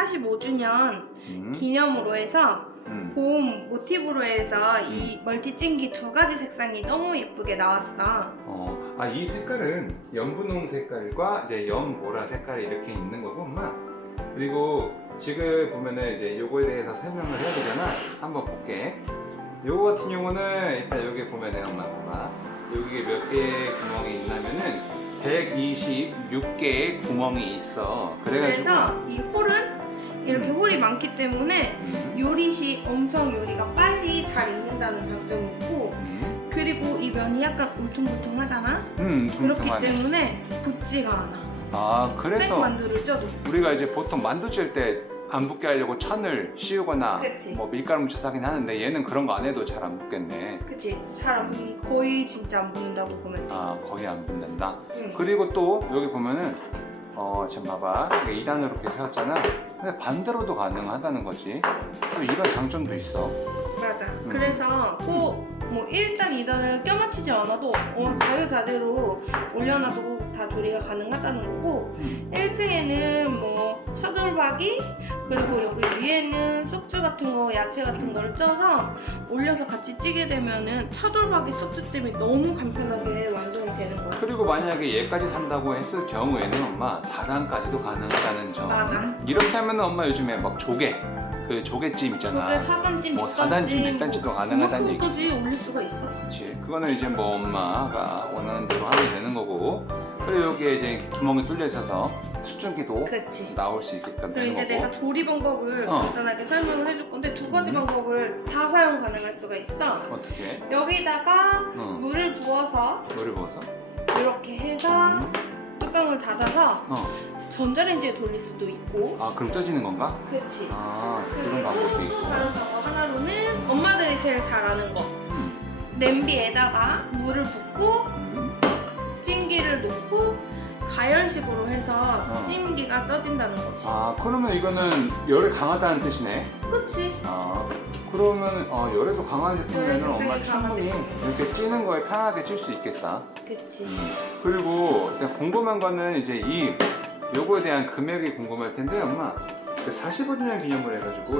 45주년 음. 기념으로 해서 음. 봄 모티브로 해서 이 멀티 찡기 두 가지 색상이 너무 예쁘게 나왔어. 어, 아, 이 색깔은 연분홍 색깔과 이제 연보라 색깔이 이렇게 있는 거고, 엄마. 그리고 지금 보면은 이제 요거에 대해서 설명을 해야 되잖아. 한번 볼게. 요거 같은 경우는 일단 여기 보면은 엄마 봐봐. 여기에 몇 개의 구멍이 있냐면은 126개의 구멍이 있어. 그래가지고. 그래서 이 홀은 이렇게 음. 홀이 많기 때문에 음, 요릿이 엄청 요리가 빨리 잘 익는다는 장점이 있고 음, 그리고 이 면이 약간 울퉁불퉁하잖아. 음, 그렇기. 때문에 붙지가 않아. 아, 그래서 생만두를 쪄도. 우리가 이제 보통 만두 찔때안 붙게 하려고 천을 씌우거나 그치. 뭐 밀가루 묻혀서 하긴 하는데 얘는 그런 거 안 해도 잘안 붙겠네. 그치? 사람은 거의 진짜 안 붙는다고 보면 돼. 아 거의 안 붙는다. 응. 그리고 또 여기 보면은 어 지금 봐봐 이게 2단으로 이렇게 세웠잖아. 근데 반대로도 가능하다는 거지. 또 이런 장점도 있어. 맞아. 음. 그래서 꼭 뭐 1단, 2단을 껴맞추지 않아도 어, 자유자재로 올려놔도 다 조리가 가능하다는 거고 음. 1층에는 뭐 차돌박이 그리고 여기 위에는 쑥주 같은 거, 야채 같은 거를 쪄서 올려서 같이 찌게 되면은 차돌박이 쑥주찜이 너무 간편하게 완성이 되는 거야. 그리고 만약에 얘까지 산다고 했을 경우에는 엄마 4단까지도 가능하다는 점. 맞아. 이렇게 하면은 엄마 요즘에 막 조개 그 조개찜 있잖아. 저게 4단찜, 뭐 4단찜, 6단찜도 가능하다는 얘기. 그만큼까지 올릴 수가 있어. 그렇지. 그거는 이제 뭐 엄마가 원하는 대로 하면 되는 거고. 그리고 여기에 이제 구멍이 뚫려 있어서 수증기도 그치. 나올 수 있게끔 그리고 되는 이제 거고. 내가 조리 방법을 어. 간단하게 설명을 해줄 건데 두 가지 음. 방법을 다 사용 가능할 수가 있어. 어떻게? 여기다가 어. 물을 부어서 물을 부어서? 이렇게 해서 음. 뚜껑을 닫아서 어. 전자레인지에 돌릴 수도 있고. 아 그럼 쪄지는 건가? 그치. 아 그런 그리고 방법도 또 있어. 다른 방법 하나로는 엄마들이 제일 잘 아는 거. 음. 냄비에다가 물을 붓고 가열식으로 해서 어. 찜기가 쪄진다는 거지. 아 그러면 이거는 열이 강하다는 뜻이네. 그치? 아 그러면 어, 열에도 강한 제품이면 열이 엄마 굉장히 강한 충분히. 이렇게 찌는 거에 편하게 찔 수 있겠다. 그치. 그리고 일단 궁금한 거는 이제 이 요거에 대한 금액이 궁금할 텐데 엄마 그 45주년 기념을 해가지고